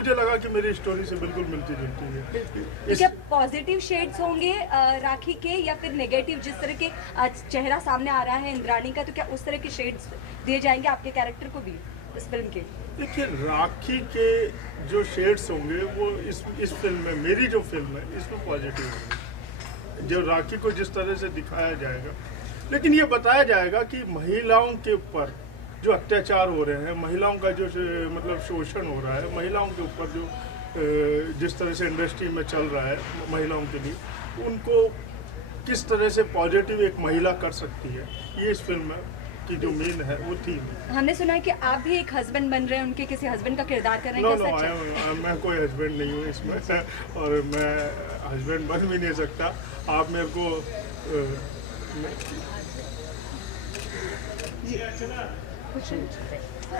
मुझे लगा कि मेरी स्टोरी से बिल्कुल मिलती जुलती है। तो क्या पॉजिटिव शेड्स होंगे राखी के, या फिर नेगेटिव? जिस तरह के चेहरा सामने आ रहा है इंद्राणी का, तो क्या उस तरह के शेड्स दिए जाएंगे आपके कैरेक्टर को भी इस फिल्म के? देखिए, राखी के जो शेड्स होंगे वो इस फिल्म में, मेरी जो फिल्म है इसमें पॉजिटिव होंगे। जो राखी को जिस तरह से दिखाया जाएगा, लेकिन ये बताया जाएगा कि महिलाओं के ऊपर जो अत्याचार हो रहे हैं, महिलाओं का जो मतलब शोषण हो रहा है, महिलाओं के ऊपर जो जिस तरह से इंडस्ट्री में चल रहा है महिलाओं के लिए, उनको किस तरह से पॉजिटिव एक महिला कर सकती है, ये इस फिल्म में की जो मेन है वो थीम है। हमने सुना है कि आप भी एक हस्बैंड बन रहे हैं, उनके किसी हस्बैंड का किरदार कर रहे हैं। नो, मैं कोई हस्बैंड नहीं हूँ इसमें और मैं हस्बैंड बन भी नहीं सकता। आप मेरे को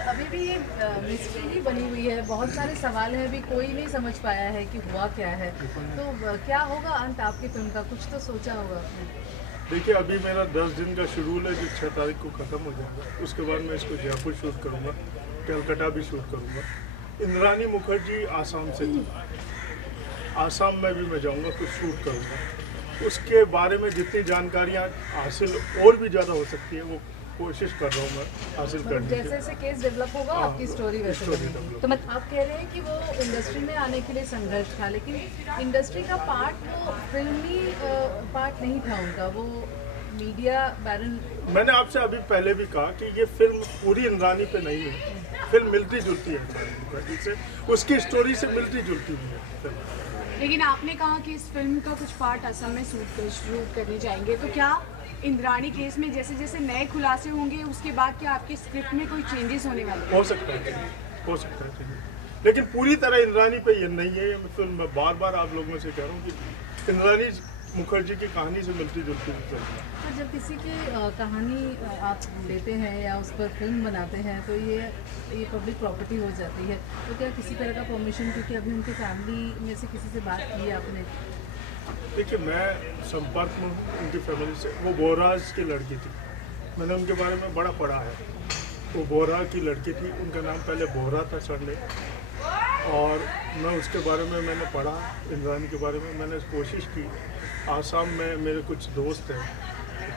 अभी भी ये मिस्ट्री ही बनी हुई है, बहुत सारे सवाल हैं, अभी कोई नहीं समझ पाया है कि हुआ क्या है। तो क्या होगा अंत आपकी फिल्म का, कुछ तो सोचा होगा आपने? देखिए, अभी मेरा 10 दिन का शेड्यूल है जो 6 तारीख को ख़त्म हो जाएगा। उसके बाद मैं इसको जयपुर शूट करूँगा, कलकत्ता भी शूट करूँगा। इंद्राणी मुखर्जी आसाम से थी, आसाम में भी मैं जाऊँगा, कुछ शूट करूँगा। उसके बारे में जितनी जानकारियाँ हासिल और भी ज़्यादा हो सकती है वो कोशिश कर रहा हूँ मैं हासिल करने की। जैसे जैसे केस डेवलप होगा आपकी स्टोरी वैसे बनेगी। तो मतलब आप कह रहे हैं कि वो इंडस्ट्री में आने के लिए संघर्ष था, लेकिन इंडस्ट्री का पार्ट वो फिल्मी पार्ट नहीं था उनका, वो मीडिया बैरन। मैंने आपसे अभी पहले भी कहा कि ये फिल्म पूरी इंद्राणी पे नहीं है, फिल्म मिलती जुलती है से, उसकी स्टोरी से मिलती जुलती है। लेकिन आपने कहा कि इस फिल्म का कुछ पार्ट असम में शूट करने जाएंगे, तो क्या इंद्राणी केस में जैसे जैसे नए खुलासे होंगे उसके बाद क्या आपके स्क्रिप्ट में कोई चेंजेस होने वाले हैं? हो सकता है, लेकिन पूरी तरह इंद्राणी पे ये नहीं है। ये फिल्म मैं बार बार आप लोगों से कह रहा हूँ कि इंद्राणी मुखर्जी की कहानी से मिलती जुलती है। तो जब किसी की कहानी आप लेते हैं या उस पर फिल्म बनाते हैं तो ये पब्लिक प्रॉपर्टी हो जाती है, तो क्या किसी तरह का परमिशन, क्योंकि अभी उनकी फैमिली में से किसी से बात की है आपने? देखिए, मैं संपर्क में हूँ उनकी फैमिली से। वो बोहराज की लड़की थी, मैंने उनके बारे में बड़ा पढ़ा है। वो बोहरा की लड़की थी, उनका नाम पहले बोहरा था सरने, और मैं उसके बारे में मैंने पढ़ा, इंद्राणी के बारे में मैंने कोशिश की। आसाम में मेरे कुछ दोस्त हैं,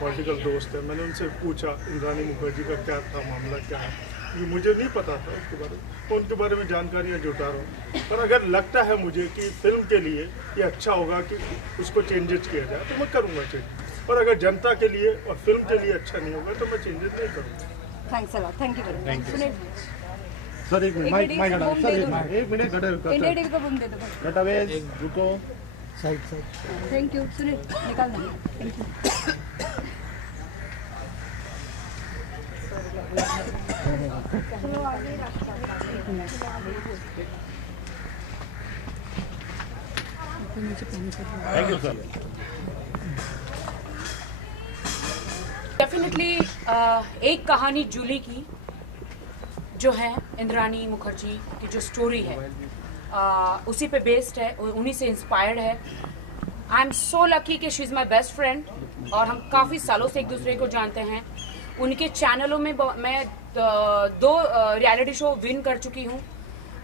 पॉलिटिकल दोस्त हैं, मैंने उनसे पूछा इंद्राणी मुखर्जी का क्या था मामला, क्या है, ये मुझे नहीं पता था उसके बारे में। तो उनके बारे में जानकारियाँ जुटा रहा हूँ, पर अगर लगता है मुझे कि फिल्म के लिए ये अच्छा होगा कि उसको चेंजेस किया जाए तो मैं करूँगा चेंज, और अगर जनता के लिए और फिल्म के लिए अच्छा नहीं होगा तो मैं चेंजेस नहीं करूँगा। Thanks a lot, thank you very much. Sir एक मिनट, माइक हटा सर, एक मिनट खड़े इंडिया टीवी को बूम दे दो बस। डटावेज रुको, साइड थैंक यू। सुनील निकाल दो, thank you. Thank you sir. Definitely एक कहानी जूली की जो है इंद्राणी मुखर्जी की जो स्टोरी है उसी पे बेस्ड है, उन्हीं से इंस्पायर्ड है। आई एम सो लकी कि she is my best friend और हम काफ़ी सालों से एक दूसरे को जानते हैं। उनके चैनलों में मैं 2 रियलिटी शो विन कर चुकी हूँ।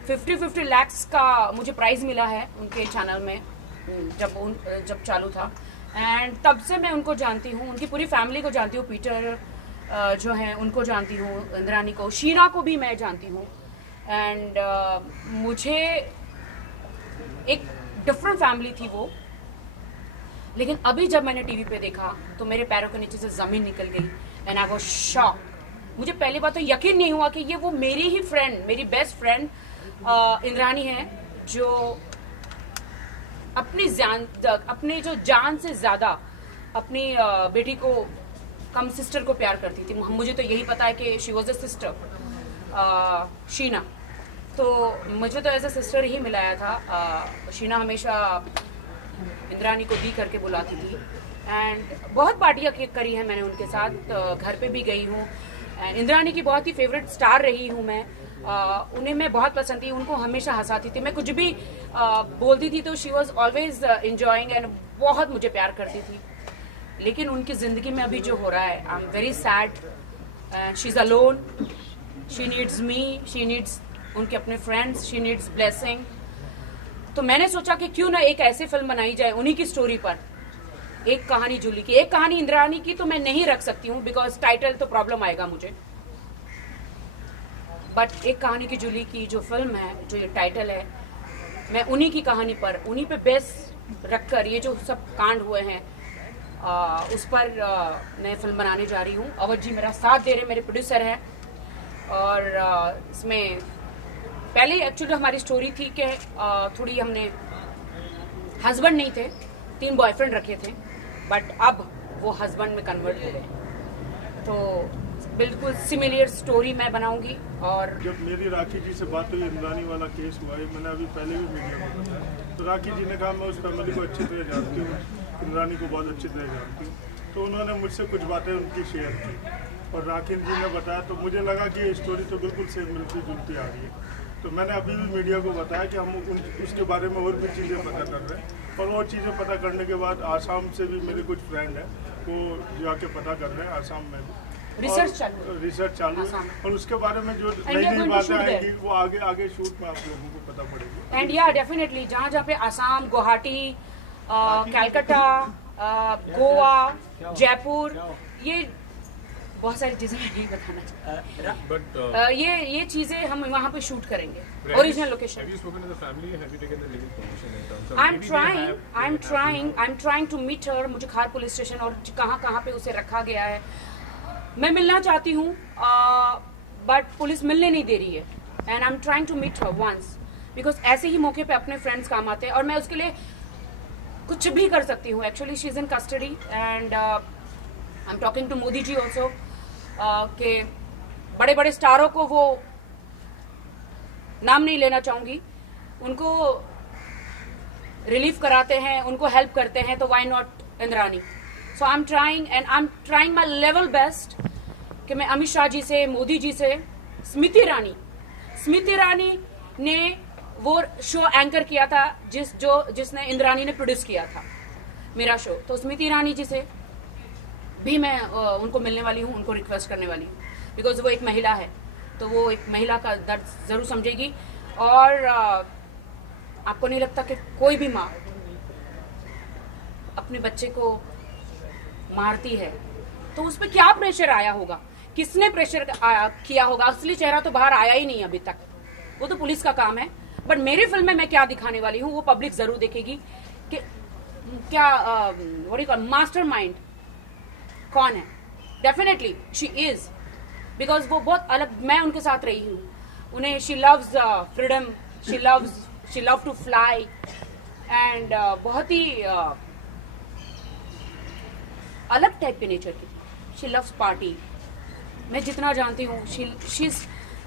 50-50 lakhs का मुझे प्राइज़ मिला है उनके चैनल में जब चालू था, एंड तब से मैं उनको जानती हूँ, उनकी पूरी फैमिली को जानती हूँ। पीटर जो हैं उनको जानती हूँ, इंद्राणी को, शीना को भी मैं जानती हूँ। एंड मुझे एक डिफरेंट फैमिली थी वो, लेकिन अभी जब मैंने टीवी पे देखा तो मेरे पैरों के नीचे से ज़मीन निकल गई एंड आई वाज शॉक। मुझे पहली बात तो यकीन नहीं हुआ कि ये वो मेरी ही फ्रेंड, मेरी बेस्ट फ्रेंड इंद्राणी है, जो अपनी जो जान से ज़्यादा अपनी बेटी को कम सिस्टर को प्यार करती थी। मुझे तो यही पता है कि she was a sister Sheena, तो मुझे तो एज अ सिस्टर ही मिलाया था। शीना हमेशा इंद्राणी को दी करके बुलाती थी एंड बहुत पार्टियाँ करी हैं मैंने उनके साथ, घर पे भी गई हूँ। इंद्राणी की बहुत ही फेवरेट स्टार रही हूँ मैं, उन्हें मैं बहुत पसंद थी, उनको हमेशा हंसाती थी। मैं कुछ भी बोलती थी तो she was always enjoying and बहुत मुझे प्यार करती थी। लेकिन उनकी ज़िंदगी में अभी जो हो रहा है, I am very sad. She is alone, she needs me, she needs उनके अपने फ्रेंड्स, शी नीड्स ब्लेसिंग। तो मैंने सोचा कि क्यों ना एक ऐसी फिल्म बनाई जाए उन्हीं की स्टोरी पर, एक कहानी जूली की। एक कहानी इंद्राणी की तो मैं नहीं रख सकती हूँ बिकॉज टाइटल तो प्रॉब्लम आएगा मुझे, बट एक कहानी की जूली की जो फिल्म है, जो ये टाइटल है, मैं उन्हीं की कहानी पर, उन्हीं पे बेस रखकर ये जो सब कांड हुए हैं उस पर मैं फिल्म बनाने जा रही हूँ। अवध जी मेरा साथ दे रहे, मेरे प्रोड्यूसर हैं। और इसमें पहले एक्चुअली हमारी स्टोरी थी कि थोड़ी हमने हस्बैंड नहीं थे, 3 बॉयफ्रेंड रखे थे, बट अब वो हस्बैंड में कन्वर्ट हो गए। तो बिल्कुल सिमिलर स्टोरी मैं बनाऊंगी। और जब मेरी राखी जी से बात हुई, इंद्राणी वाला केस हुआ है, मैंने अभी पहले भी मीडिया में बताया, तो राखी जी ने कहा मैं उस फैमिली को अच्छी तरह जानती हूँ, इंद्राणी को बहुत अच्छी तरह जानती हूँ। तो उन्होंने मुझसे कुछ बातें उनकी शेयर की और राखी जी ने बताया, तो मुझे लगा कि ये स्टोरी तो बिल्कुल सेम मिलती जुलती आ रही है। तो मैंने अभी भी मीडिया को बताया कि हम उसके बारे में और भी चीज़ें पता कर रहे हैं, और वो चीज़ें पता करने के बाद आसाम से भी मेरे कुछ फ्रेंड हैं, वो जाके पता कर रहे हैं आसाम में भी, रिसर्च चालू है। और उसके बारे में जो नई नई बातें आएंगी वो आगे शूट में आप लोगों को पता पड़ेगी। एंड या डेफिनेटली जहाँ जहाँ पे आसाम, गुवाहाटी, कलकत्ता, गोवा, जयपुर, ये बहुत सारी चीजें नहीं बताना चाहती, ये चीजें हम वहाँ पे शूट करेंगे original location. I am trying to meet her. मुझे खार पुलिस स्टेशन और कहाँ पे उसे रखा गया है, मैं मिलना चाहती हूँ, बट पुलिस मिलने नहीं दे रही है। And I am trying to meet her once, because ऐसे ही मौके पे अपने फ्रेंड्स काम आते हैं और मैं उसके लिए कुछ भी कर सकती हूँ। Actually she is in custody and I am talking to Modi ji also के बड़े बड़े स्टारों को, वो नाम नहीं लेना चाहूंगी, उनको रिलीफ कराते हैं, उनको हेल्प करते हैं, तो why not Indrani. So I am trying and I am trying my level best कि मैं अमित शाह जी से, मोदी जी से, स्मृति ईरानी ने वो शो एंकर किया था जिसने इंद्राणी ने प्रोड्यूस किया था मेरा शो, तो स्मृति ईरानी जी से भी मैं उनको मिलने वाली हूँ, उनको रिक्वेस्ट करने वाली हूँ, बिकॉज वो एक महिला है, तो वो एक महिला का दर्द जरूर समझेगी। और आपको नहीं लगता कि कोई भी माँ अपने बच्चे को मारती है तो उस पर क्या प्रेशर आया होगा, किसने प्रेशर किया होगा? असली चेहरा तो बाहर आया ही नहीं अभी तक, वो तो पुलिस का काम है। बट मेरी फिल्म में मैं क्या दिखाने वाली हूँ वो पब्लिक जरूर देखेगी कि क्या मास्टर माइंड कौन है। डेफिनेटली शी इज, बिकॉज वो बहुत अलग, मैं उनके साथ रही हूँ, उन्हें she loves freedom, she love to fly and बहुत ही अलग टाइप के नेचर की, शी लव्स पार्टी। मैं जितना जानती हूँ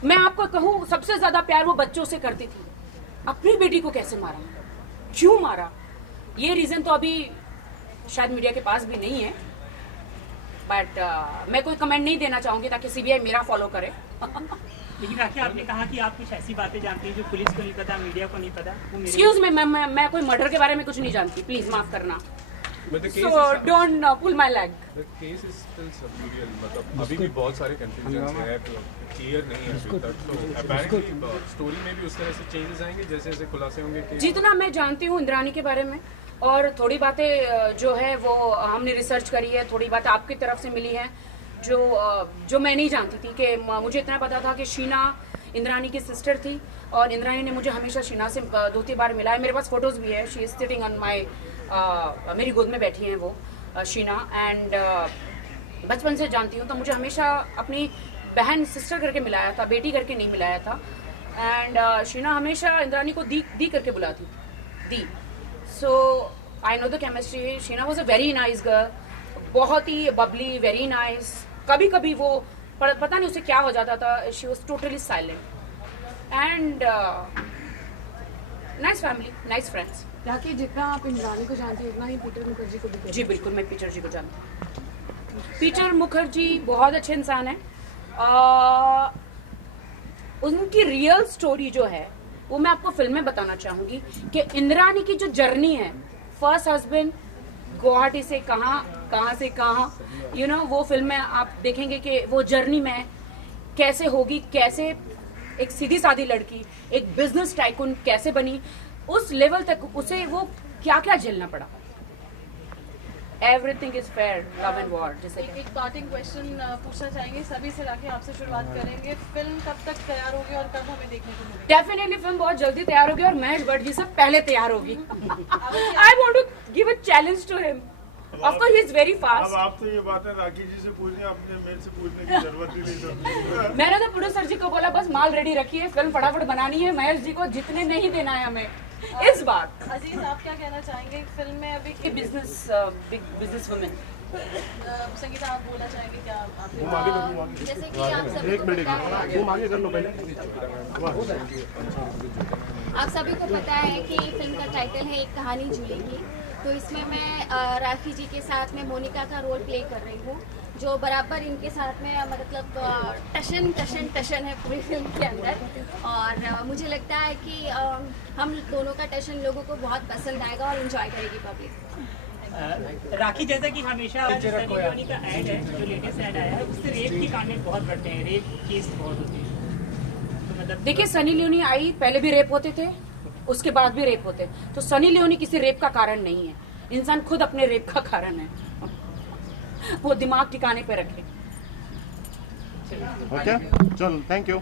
मैं आपको कहूँ सबसे ज्यादा प्यार वो बच्चों से करती थी। अपनी बेटी को कैसे मारा, क्यों मारा, ये रीजन तो अभी शायद मीडिया के पास भी नहीं है, बट मैं कोई कमेंट नहीं देना चाहूंगी ताकि सीबीआई मेरा फॉलो करे। लेकिन राखी, आपने कहा कि आप कुछ ऐसी बातें जानती हैं जो पुलिस को नहीं पता, मीडिया को नहीं पता। एक्सक्यूज मी, मैं कोई मर्डर के बारे में कुछ नहीं जानती, प्लीज माफ करना। So don't pull my leg. The case is still subjudial, मतलब अभी भी बहुत सारे confusions हैं, क्लियर नहीं है अभी तक। तो apparently स्टोरी में भी उस तरह से चेंजेस आएंगे जैसे जैसे खुलासे होंगे। जितना मैं जानती हूँ इंद्राणी के बारे में, और थोड़ी बातें जो है वो हमने रिसर्च करी है, थोड़ी बातें आपकी तरफ से मिली है जो मैं नहीं जानती थी। कि मुझे इतना पता था कि शीना इंद्राणी की सिस्टर थी और इंद्राणी ने मुझे हमेशा शीना से 2-3 बार मिला है। मेरे पास फोटोज भी है, she is sitting on my, मेरी गोद में बैठी हैं वो शीना, एंड बचपन से जानती हूँ, तो मुझे हमेशा अपनी बहन सिस्टर करके मिलाया था, बेटी करके नहीं मिलाया था। एंड शीना हमेशा इंद्राणी को दी करके बुलाती, दी। So I know the chemistry. Sheena was a very nice girl, बहुत ही बबली, वेरी नाइस। कभी कभी वो पता नहीं उसे क्या हो जाता था, she was totally silent and nice family, nice friends. Rakhi, जितना आप इंद्राणी को जानती हैं उतना ही पीटर मुखर्जी को भी? जी बिल्कुल, मैं पीटर जी को जानती हूँ। पीटर मुखर्जी बहुत अच्छे इंसान है। उनकी रियल स्टोरी जो है वो मैं आपको फिल्म में बताना चाहूंगी कि इंद्राणी की जो जर्नी है, फर्स्ट हस्बैंड, गुवाहाटी से कहाँ से कहाँ, वो फिल्म में आप देखेंगे कि वो जर्नी में कैसे होगी, कैसे एक सीधी सादी लड़की एक बिजनेस टाइकून कैसे बनी, उस लेवल तक उसे वो क्या क्या झेलना पड़ा। Everything is fair, love and war. जैसे एक पार्टिंग क्वेश्चन पूछना चाहेंगे सभी से, राखी आपसे शुरुआत करेंगे। फिल्म कब तक तैयार होगी और कब हमें देखने को मिलेगी? डेफिनेटली फिल्म बहुत जल्दी तैयार होगी और महेश भट्ट जी से पहले तैयार होगी। I want to give a challenge to him. Of course he is very fast. अब आप तो ये बात है राखी जी से पूछनी, आपने मेरे से पूछने की जरूरत ही नहीं। मैंने तो प्रोड्यूसर जी को बोला बस माल रेडी रखिए, फिल्म फटाफट बनानी है, महेश जी को जितने नहीं देना है हमें इस बार। अजीज आप क्या कहना चाहेंगे फिल्म में अभी बिजनेस बिजनेस वुमेन? संगीता आप बोलना चाहेंगे क्या? जैसे कि आप सभी एक मिनट आगे कर लो पहले। आप सभी को पता है कि फिल्म का टाइटल है एक कहानी जूली की। तो इसमें मैं राखी जी के साथ में मोनिका का रोल प्ले कर रही हूँ, जो बराबर इनके साथ में मतलब टशन है पूरी फिल्म के अंदर। और मुझे लगता है कि हम दोनों का टशन लोगों को बहुत पसंद आएगा और एंजॉय करेगी पब्लिक। राखी जैसा कि हमेशा सनी लियोनी का ऐड है, जो लेटेस्ट ऐड आया है, उससे रेप की कमेंट बहुत बढ़ते हैं, रेप केस बहुत होते हैं। तो मतलब देखिए सनी लियोनी आई, पहले भी रेप होते थे, उसके बाद भी रेप होते। तो सनी लियोनी किसी रेप का कारण नहीं है, इंसान खुद अपने रेप का कारण है। वो दिमाग ठिकाने पे रखे। ओके चल, थैंक यू।